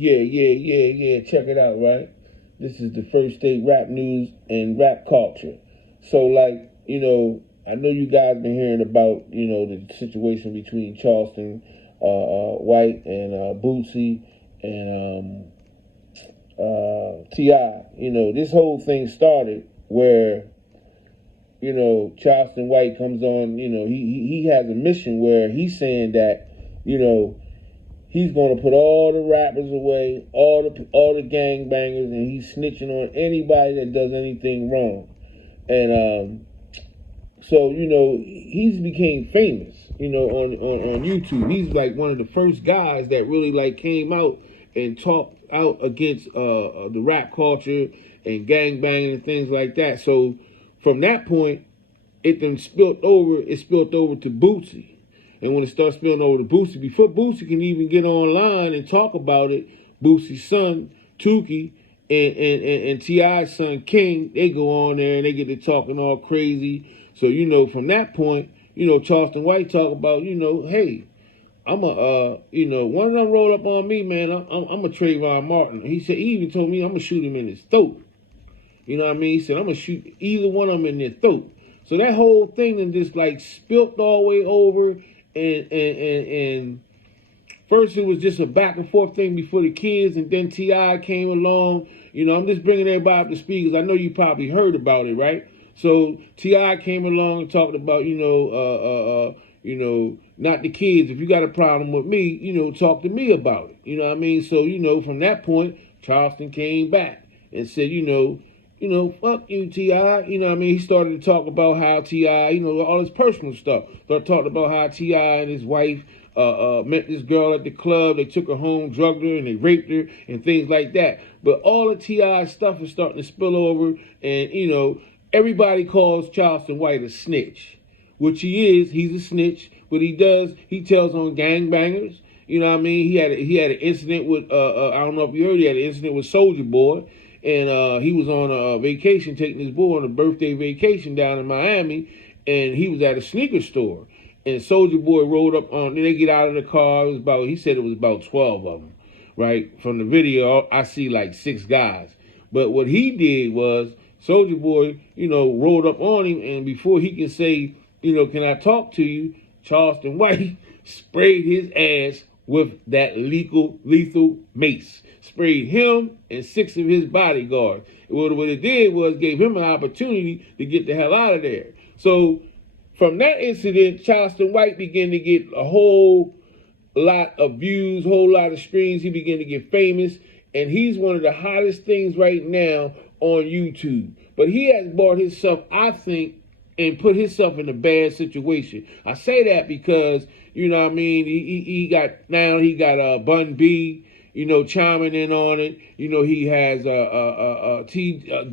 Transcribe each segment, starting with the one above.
Yeah. Check it out, right? This is the first state rap news and rap culture. So, like, I know you guys been hearing about, the situation between Charleston White and Boosie and T.I. This whole thing started where, Charleston White comes on, he has a mission where he's saying that, he's gonna put all the rappers away, all the gangbangers, and he's snitching on anybody that does anything wrong. And so he's became famous, on YouTube. He's like one of the first guys that really like came out and talked out against the rap culture and gangbanging and things like that. So from that point, it then spilled over to Boosie. And when it starts spilling over to Boosie, before Boosie can even get online and talk about it, Boosie's son, Tukey, and T.I.'s son, King, they go on there and they get to talking all crazy. So, from that point, Charleston White talk about, hey, I'm one of them roll up on me, man, I'm a Trayvon Martin. He even told me I'm going to shoot him in his throat. You know what I mean? He said, I'm going to shoot either one of them in their throat. So that whole thing then just like spilt all the way over. And first it was just a back and forth thing before the kids, and then T.I. came along. I'm just bringing everybody up to speed because I know you probably heard about it, right? So T.I. came along and talked about, not the kids. If you got a problem with me, talk to me about it. You know what I mean? So, from that point, Charleston came back and said, fuck you, T.I. You know what I mean? He started to talk about how T.I., all his personal stuff. But talked about how T.I. and his wife met this girl at the club. They took her home, drugged her, and they raped her and things like that. But all of T.I.'s stuff is starting to spill over. And, everybody calls Charleston White a snitch, which he is. He's a snitch. But he tells on gangbangers. You know what I mean? He had an incident with, I don't know if you heard, he had an incident with Soulja Boy. And he was on a vacation, taking his boy on a birthday vacation down in Miami, and he was at a sneaker store. And Soulja Boy rolled up on, and they get out of the car. He said it was about 12 of them, right? From the video, I see like 6 guys. But what he did was, Soulja Boy, rolled up on him, and before he can say, can I talk to you, Charleston White sprayed his ass with that lethal mace. Sprayed him and 6 of his bodyguards. What it did was gave him an opportunity to get the hell out of there. So from that incident, Charleston White began to get a whole lot of views, whole lot of streams. He began to get famous, and he's one of the hottest things right now on YouTube. But he has brought himself, I think, and put himself in a bad situation. I say that because, you know what I mean, he got Bun B, chiming in on it. He has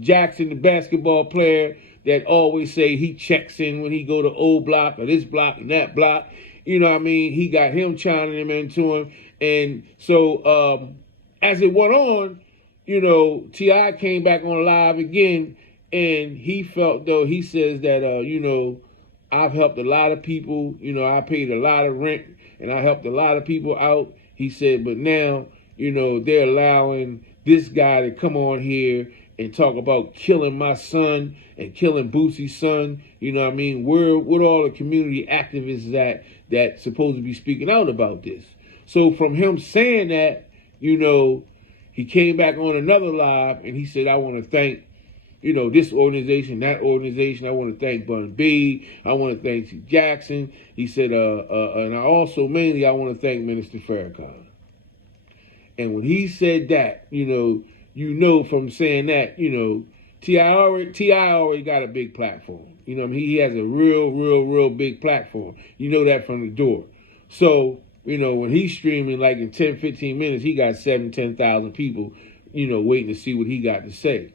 Jackson, the basketball player, that always say he checks in when he go to O Block or this block and that block. You know what I mean? He got him chiming him into him. And so as it went on, T.I. came back on live again, and he felt, though, he says that, I've helped a lot of people. I paid a lot of rent, and I helped a lot of people out. He said, but now, they're allowing this guy to come on here and talk about killing my son and killing Boosie's son. You know what I mean? What all the community activists that supposed to be speaking out about this? So from him saying that, he came back on another live and he said, I want to thank, this organization, that organization. I want to thank Bun B. I want to thank T. Jackson. He said, and I also mainly I want to thank Minister Farrakhan. And when he said that, from saying that, T.I. already got a big platform. He has a real big platform. You know that from the door. So, when he's streaming like in 10, 15 minutes, he got 10,000 people, waiting to see what he got to say.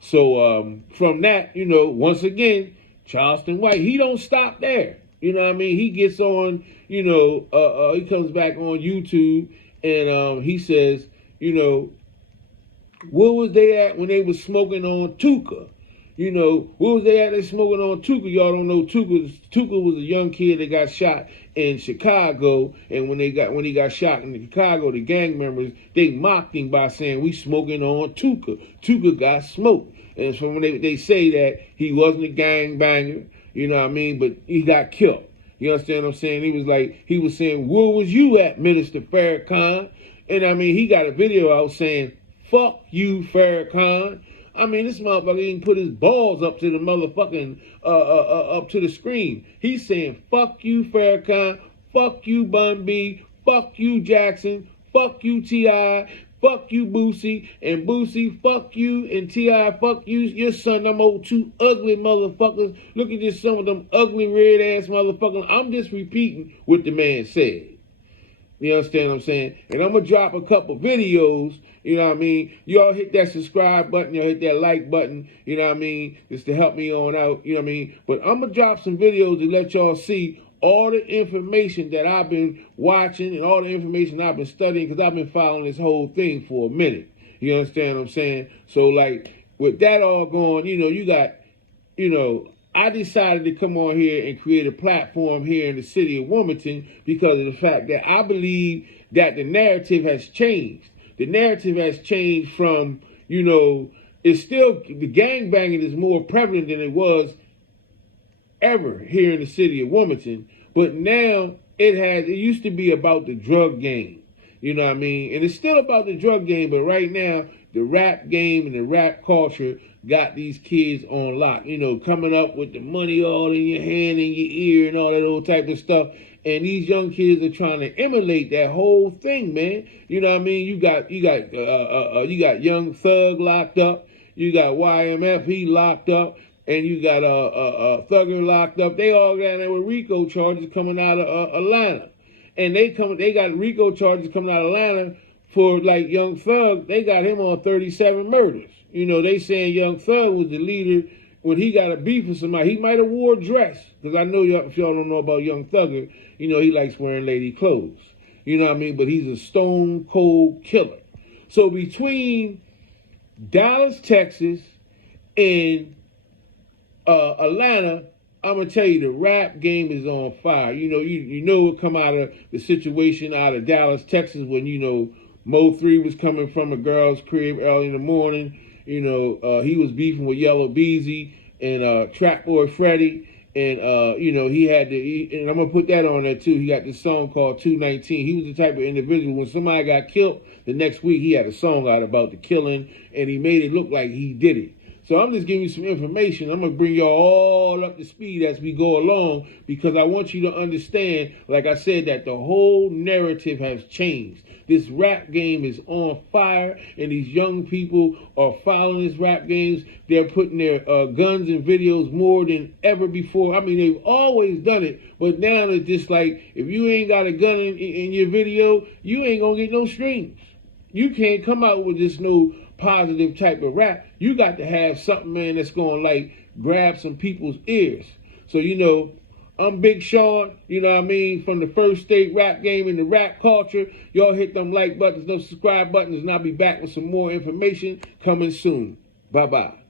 So from that, once again, Charleston White, he don't stop there. You know what I mean? He gets on, he comes back on YouTube and he says, where was they at when they was smoking on Tuka? You know, what was they at? They smoking on Tuka. Y'all don't know Tuka. Tuka was a young kid that got shot in Chicago, and when he got shot in Chicago, the gang members, they mocked him by saying, "We smoking on Tuka. Tuka got smoked." And so when they say that he wasn't a gang banger, you know what I mean, but he got killed. You understand what I'm saying? He was saying, "Where was you at, Minister Farrakhan?" And I mean, he got a video out saying, "Fuck you, Farrakhan." I mean, this motherfucker even put his balls up to the motherfucking, up to the screen. He's saying, "Fuck you, Farrakhan. Fuck you, Bun B. Fuck you, Jackson. Fuck you, T.I. Fuck you, Boosie. And Boosie, fuck you. And T.I., fuck you. Your son, them old two ugly motherfuckers. Look at just some of them ugly red-ass motherfuckers." I'm just repeating what the man said. You understand what I'm saying? And I'm going to drop a couple videos, you know what I mean? Y'all hit that subscribe button, y'all hit that like button, you know what I mean? Just to help me on out, you know what I mean? But I'm going to drop some videos to let y'all see all the information that I've been watching and all the information I've been studying, because I've been following this whole thing for a minute. You understand what I'm saying? So, like, with that all going, you know, you got, you know, I decided to come on here and create a platform here in the city of Wilmington because of the fact that I believe that the narrative has changed. The narrative has changed from, you know, it's still, the gangbanging is more prevalent than it was ever here in the city of Wilmington. But now it used to be about the drug game. You know what I mean? And it's still about the drug game, but right now, the rap game and the rap culture got these kids on lock, you know, coming up with the money all in your hand and your ear and all that old type of stuff. And these young kids are trying to emulate that whole thing, man. You know what I mean? You got Young Thug locked up, you got YMF, he locked up, and you got Thugger locked up. They all got there with RICO charges coming out of Atlanta, and they got RICO charges coming out of Atlanta for, like, Young Thug. They got him on 37 murders. You know, they saying Young Thug was the leader when he got a beef with somebody. He might have wore a dress, because I know if y'all don't know about Young Thugger, you know, he likes wearing lady clothes. You know what I mean? But he's a stone cold killer. So between Dallas, Texas, and Atlanta, I'm gonna tell you, the rap game is on fire. You know, you know it come out of the situation out of Dallas, Texas, when, you know, Mo3 was coming from a girl's crib early in the morning. You know, he was beefing with Yellow Beezy and Trap Boy Freddy. And, you know, and I'm going to put that on there too. He got this song called 219. He was the type of individual, when somebody got killed, the next week he had a song out about the killing, and he made it look like he did it. So I'm just giving you some information. I'm going to bring y'all all up to speed as we go along, because I want you to understand, like I said, that the whole narrative has changed. This rap game is on fire, and these young people are following this rap games. They're putting their guns in videos more than ever before. I mean, they've always done it, but now it's just like, if you ain't got a gun in your video, you ain't going to get no streams. You can't come out with this no positive type of rap. You got to have something, man, that's going to, like, grab some people's ears. So, you know, I'm Big Sean, you know what I mean, from the First State rap game and the rap culture. Y'all hit them like buttons, those subscribe buttons, and I'll be back with some more information coming soon. Bye-bye.